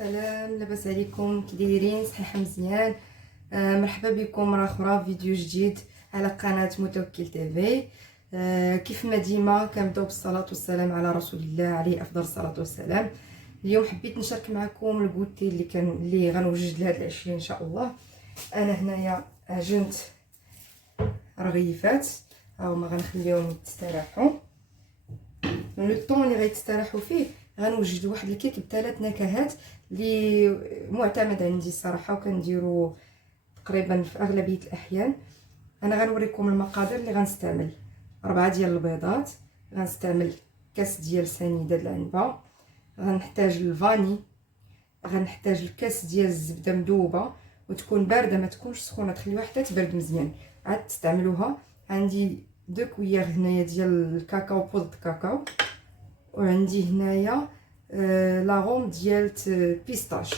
سلام، لاباس عليكم؟ كي دايرين؟ صحيحه مزيان. مرحبا بكم مره اخرى فيديو جديد على قناه متوكل تيفي. كيف ما ديما كنبداو بالصلاه والسلام على رسول الله عليه افضل الصلاه والسلام. اليوم حبيت نشارك معكم البوتي اللي غنوجد لهاد العشيه ان شاء الله. انا هنايا عجنت رغيفات، هاهما غنخليهم يستراحوا. لو طون اللي غيتستراحوا فيه غنوجد واحد الكيك بثلاث نكهات اللي معتمد عندي الصراحه، وكنديرو تقريبا في اغلبيه الاحيان. انا غنوريكم المقادير اللي غنستعمل: 4 ديال البيضات، غنستعمل كاس ديال سنيده العنبه، غنحتاج الفاني، غنحتاج الكاس ديال الزبده مذوبه وتكون بارده ما تكونش سخونه، تخليوها حتى تبرد مزيان عاد تستعملوها. عندي 2 كويير هنايا ديال الكاكاو، بودر كاكاو، وعندي هنايا لاغوم ديال بيستاش،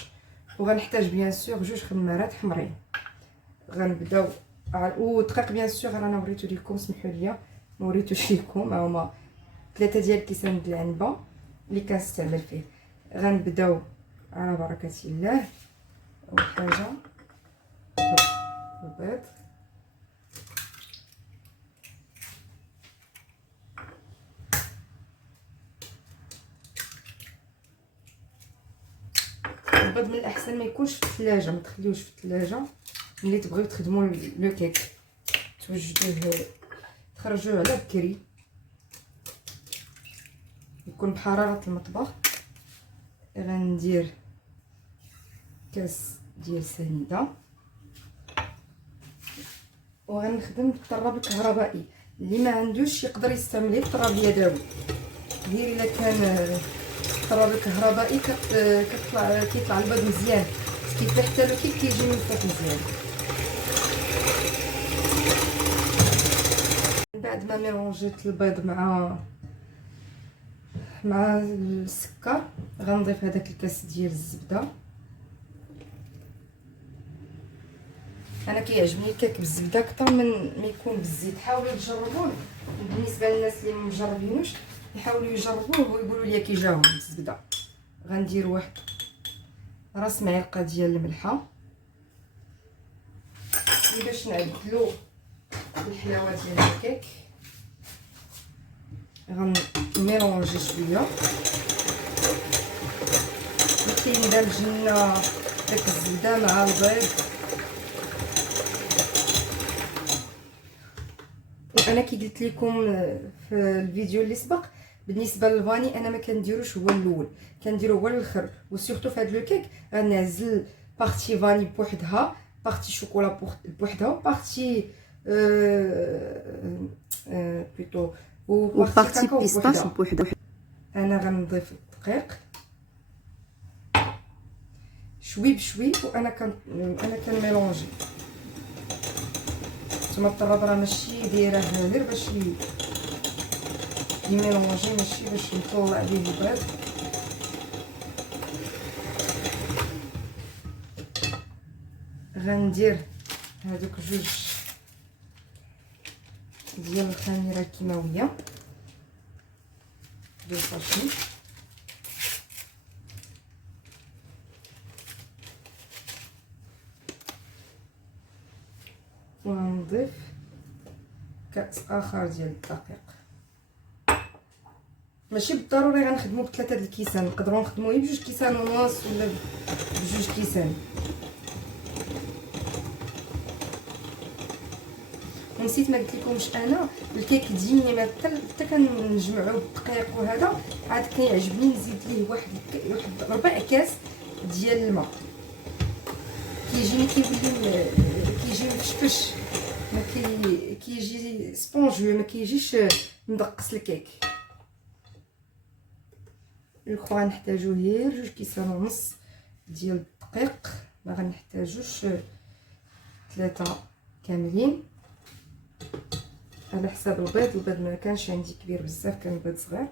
وغنحتاج بيان سور 2 خمارات حمرين. غنبداو ودقيق بيان سور انا وريتو لكم، سمحوا لي ما وريتوش لكم. هما 3 ديال الكيسان د العنبه اللي كنستعمل فيه. غنبداو على بركه الله. اول حاجه البيض، البيض من الاحسن ما يكونش في الثلاجه، ما تخليوش في الثلاجه. ملي تبغيو تخدموا لو كيك توجدوه تخرجوه على بكري، يكون بحراره المطبخ. غندير كاس ديال سنيده، وغنخدم بالطراب الكهربائي. اللي ما عندوش يقدر يستعمل الطراب اليدوي، غير الا كان الطراب الكهربائي كيطلع البيض مزيان، كيف حتى لو كيجي من فوق مزيان. بعد ما ميلونجيت البيض مع السكر، غنضيف هذاك الكاس ديال الزبده. انا كيعجبني الكيك بالزبده اكثر من ما يكون بالزيت. حاولوا تجربوه، بالنسبه للناس اللي ما مجربينوش يحاولوا يجربوه ويقولوا لي كي جاهم بالزبده. غندير واحد راس معلقه ديال الملحه باش نعدلو الحلاوه ديال الكيك. غنميلونجي شويه كيندمج لنا داك الزبده مع البيض. وانا كي قلت لكم في الفيديو اللي سبق، بالنسبه للفاني انا ما كنديروش هو الاول، كنديرو هو الاخر. وسورتو في هذا لو كيك غنعزل بارتي فاني بوحدها، بارتي شوكولا بوحدها، بارتي بلوتو وبارتي بيستاش بوحدها. انا غنضيف الدقيق شوي بشوي، وانا كنميلونجي. نتوما الطراب راه ماشي دايره غير باش يميلونجي، ماشي باش يطلع به البيض. غندير هذوك 2 ديال الخميره الكيماويه دو ساشي، ونضيف كاس اخر ديال الدقيق. ماشي بالضروري غنخدمو ب3 د الكيسان، نقدروا نخدمو غير ب2 كيسان ونص ولا ب2 كيسان. ونسيت ما قلت لكمش، انا الكيك ديما حتى كنجمعو بالدقيق وهذا عاد كيعجبني نزيد ليه واحد 4 كاس ديال الماء. كيجيني كيجي مفشفش، ما كيجي سبونجو، ما كيجيش مدقس الكيك. جو كخوا غنحتاجو غير 2 كيسان ونص ديال الدقيق، ما غنحتاجوش 3 كاملين على حساب البيض ما كانش عندي كبير بزاف، كان البيض صغير.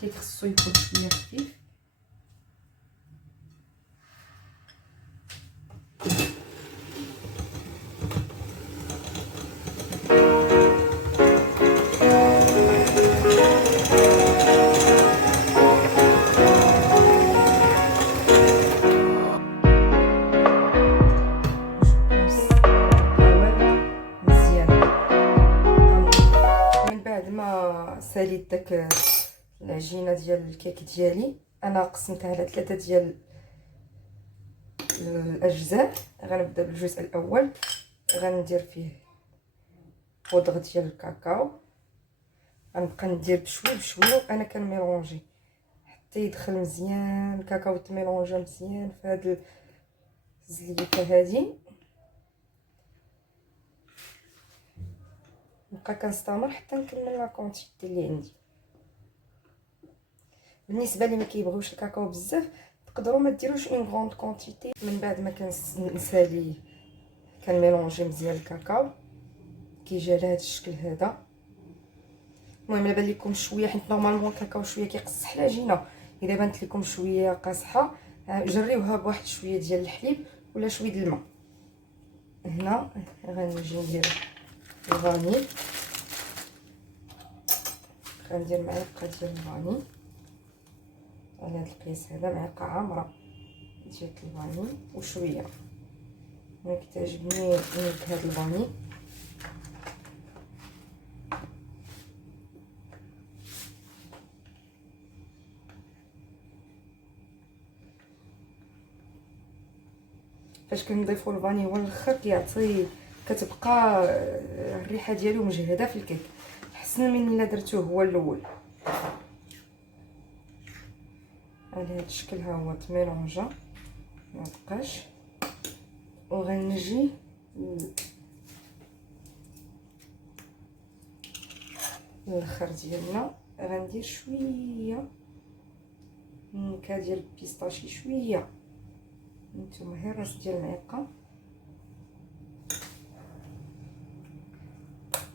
كيك خصو يكون شويه خفيف. ديالي داك العجينه ديال الكيك ديالي. انا قسمتها على 3 ديال الاجزاء. غنبدا بالجزء الاول، غندير فيه بودغ ديال الكاكاو، غنبقى ندير بشوي بشوي وانا كنميلونجي حتى يدخل مزيان الكاكاو، تميلونجا مزيان في هاد الزليفه هادي. نبقى كنستمر حتى نكمل لا كونتيتي اللي عندي. بالنسبه لي ما كيبغيوش الكاكاو بزاف تقدروا ما ديروش اون غروند كونتيتي. من بعد ما كنسالي كنميلونجي مزيان الكاكاو كيجي على هذا الشكل هذا. المهم الا بان لكم شويه، حيت نورمالمون الكاكاو شويه كيقصح العجينه، اذا بانت لكم شويه قاصحه جريوها بواحد شويه ديال الحليب ولا شويه د الماء. هنا غنجي ندير الفاني، غندير معلقه ديال الفاني على هذا القياس هذا، معلقه عامره ديال الفاني وشويه. انا كتعجبني نكهه الفاني. فاش كنضيفوا الفاني هو الاخر كيعطي، كتبقى الريحه ديالو مجهده في الكيك، احسن من الا درتوه هو الاول. على هذا الشكل ها هو تميلونجا ما بقاش. وغنجي الاخر ديالنا، غندير شويه النكهه ديال البيستاشي، شويه نتوما غير راس ديال المعلقه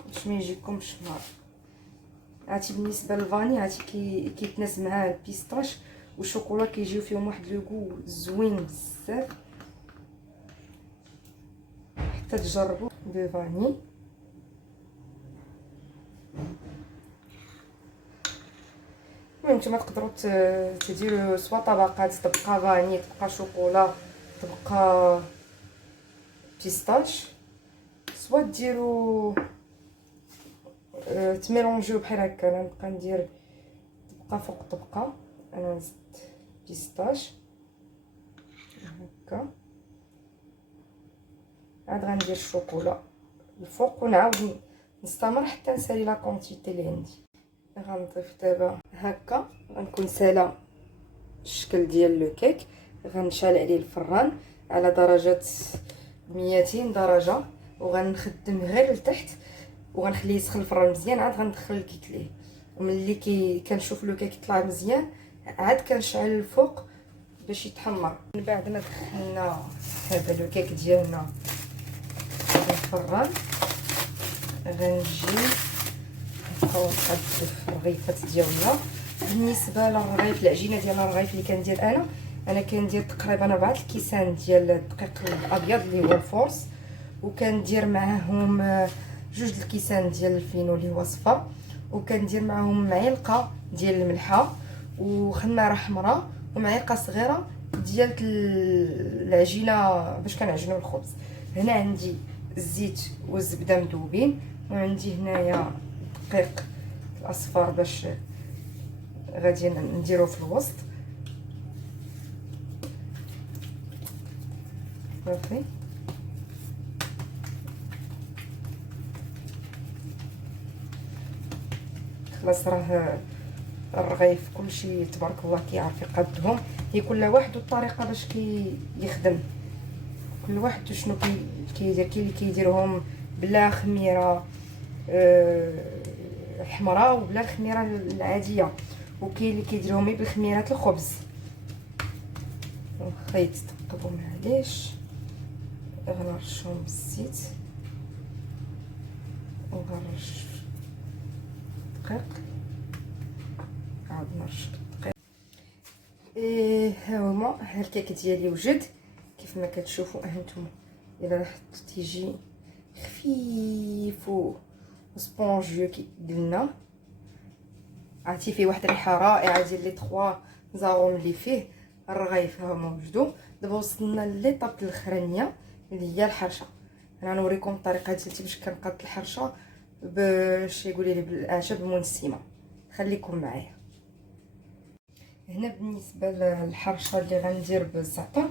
باش ما يجيكمش نار. عرفتي بالنسبه للفاني عرفتي كيتناسب مع البيستاش والشوكولا، كيجيو فيهم واحد لو غو زوين بزاف. حتى تجربوا بفاني. المهم نتوما تقدروا تديروا سوا طبقات، تبقى فاني تبقى شوكولا تبقى بيستاش، سوا ديروا تميلونجيو بحال هكا. انا نبقى ندير طبقه فوق طبقه، انا زدت بيستاش هكا، عاد غندير الشوكولا الفوق ونعاود نستمر حتى نسالي لا كونتيتي اللي عندي. غنضيف دابا هكا، غنكون سالا الشكل ديال لو كيك. غنشعل عليه الفران على درجه 200 درجه وغنخدم غير لتحت وغنخليه يسخن الفران مزيان. عاد غندخل الكيك ليه، وملي كنشوف لو كيك يطلع مزيان عاد كنشعل الفوق باش يتحمر. من بعد ما دخلنا هذا لو كيك ديالنا الفران غنجي نقدف الرغيفات ديالنا. بالنسبه للرغيف، العجينه ديال الرغيف اللي كندير انا كندير تقريبا 4 الكيسان ديال الدقيق الابيض اللي هو الفورس، وكندير معاهم 2 الكيسان ديال الفينو اللي هو صفر، وكندير معاهم معلقه ديال الملحه وخماره حمراء ومعلقه صغيره ديال العجينه باش كنعجنوا الخبز. هنا عندي الزيت والزبده مذوبين، وعندي هنايا الدقيق الاصفر باش غادي نديرو في الوسط. صافي خلاص، راه الرغيف كلشي تبارك الله كيعرف يقادهم. هي كل واحد والطريقه باش كيخدم، كل واحد شنو كيدير. كاين اللي كيديرهم بلا خميره حمراء وبلا الخميره العاديه، وكاين اللي كيديرهم بالخميرات الخبز. واخا يتثقبوا معليش غنرشهم بالزيت وغنرش الدقيق، عاود نرش الدقيق. ها هما، ها الكيك ديالي وجد كيف ما كتشوفوا هانتوما. الا راح تيجي خفيف وسبونجيو كي قلنا، عرفتي فيه واحد الريحه رائعه ديال لي 3 زاروم اللي فيه الرغيف. ها هما وجدوا. دابا وصلنا ليطاب الاخرانيه اللي هي الحرشه. انا نوريكم الطريقه ديالتي باش كنقاد الحرشه باش يقولي لي بالاعشاب المنسمه. خليكم معايا. هنا بالنسبه للحرشه اللي غندير بالزعتر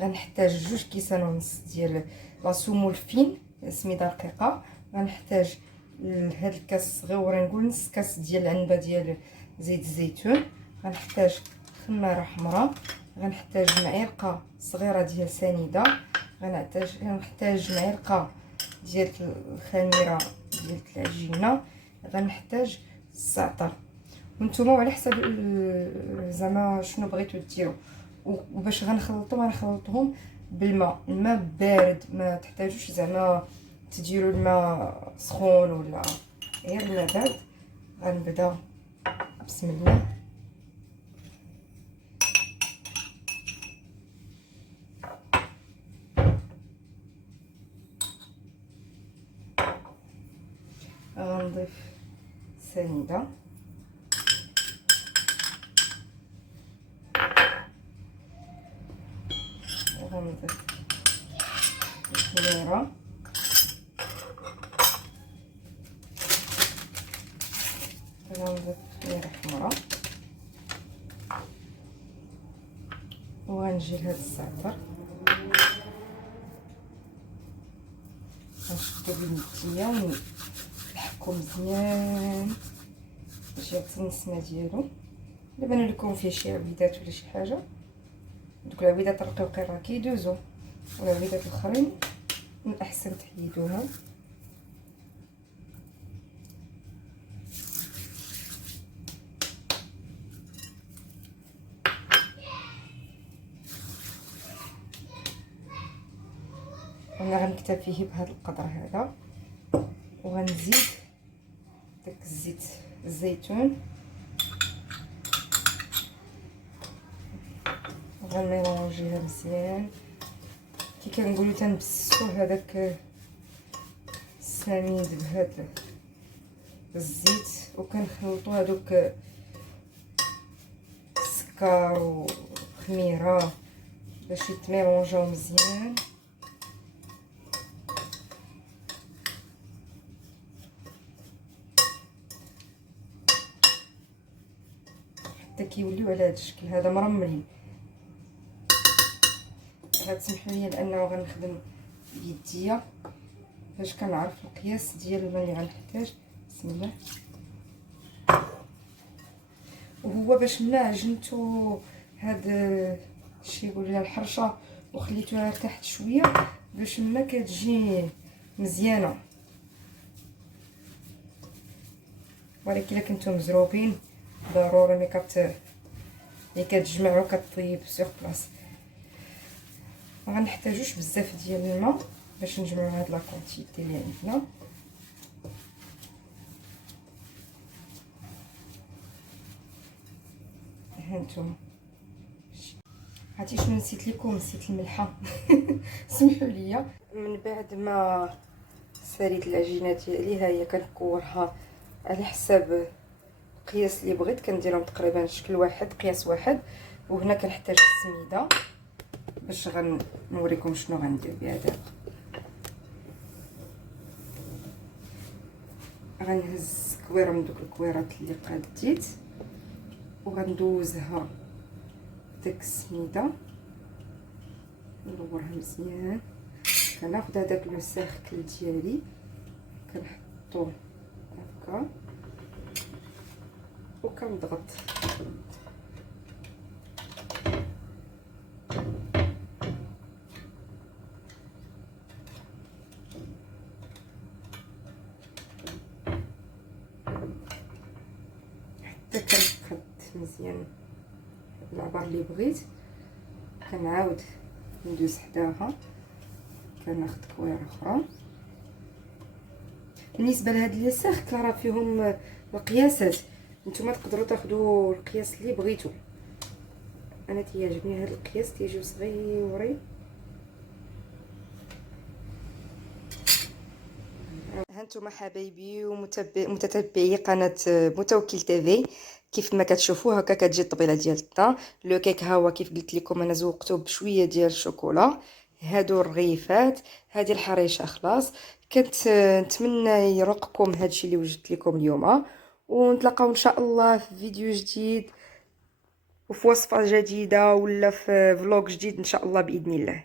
غنحتاج 2 كيسان ونص ديال لا سمول فين سميده رقيقه. غنحتاج هاد الكاس صغيور، نقول نص كاس ديال العنبه ديال زيت الزيتون. غنحتاج خماره حمراء. غنحتاج معلقه صغيره ديال سنيده. غنحتاج معلقه ديال الخميره ديال العجينه. غنحتاج الزعتر، وانتم على حسب زعما شنو بغيتو ديروا. وباش غنخلطهم بالماء، الماء بارد، ما تحتاجوش زعما تديروا الماء سخون ولا غير الماء بارد. غنبدا بسم الله. غنضيف سنيده، غنضيف الخميره، غنضيف خميره حمراء، وغنجي لهاد الزعتر غنشدو باليديه ونحكو مزيان باش يعطي النسمه ديالو. الا بان لكم فيه شي عويدات ولا شي حاجه، دوك العويدات الرقيقين راه كيدوزو، والعويدات الاخرين من الاحسن تحيدوها. انا غنكتفيه بهذا القدر هذا، وغنزيد داك الزيت الزيتون وغنميلونجيها مزيان. كي كنقولوا تنبسسو هذاك السميد بهذا الزيت، وكنخلطو هذوك السكر والخميره باش يتميلونجاو مزيان. حتى كيوليو على هذا الشكل هذا مرملين. غتسمحوا لي لانه غنخدم بيديا باش كنعرف القياس ديال الماء اللي غنحتاج. بسم الله. وهو باش ملا عجنتو هاد الشيء يقول لها الحرشه وخليتوها تحت شويه باش ملا كتجي مزيانه. ولكن الا كنتو مزروبين ضروري ملي كتجمع وكطيب سيغ بلاص. ما غنحتاجوش بزاف ديال الماء باش نجمعوا هاد لا كونتيتي اللي عندنا. هانتوما عرفتي شنو نسيت لكم؟ نسيت الملحه. سمحوا لي. من بعد ما ساليت العجينه ديالي، ها هي كنكورها على حساب القياس اللي بغيت. كنديرهم تقريبا شكل واحد، قياس واحد. وهنا كنحتاج السميده باش غنوريكم شنو غندير بها دابا. غنهز كويره من دوك الكويرات اللي قاديت وغندوزها داك السميده، ندورها مزيان. كناخذ هذاك لو سيركل ديالي كنحطوه هكا وكنضغط. حتى كنقد مزيان العبار اللي بغيت، كنعاود ندوز حداها كناخذ كويره اخرى. بالنسبه لهاد لي سيركل راه فيهم القياسات، نتوما تقدروا تاخذوا القياس اللي بغيتو. انا تيعجبني هاد القياس، تيجيو صغيورين. هانتوما حبايبي ومتتبعي قناه متوكل تيفي، كيف ما كتشوفوا هكا كتجي الطبيله ديال الطا. لو كيك ها هو كيف قلت لكم انا زوقته بشويه ديال الشوكولا. هادو الرغيفات، هذه الحريشه خلاص. كنت نتمنى يرقكم هادشي اللي وجدت لكم اليوم، ونتلاقاو ان شاء الله في فيديو جديد وفي وصفة جديدة ولا في فلوق جديد ان شاء الله باذن الله.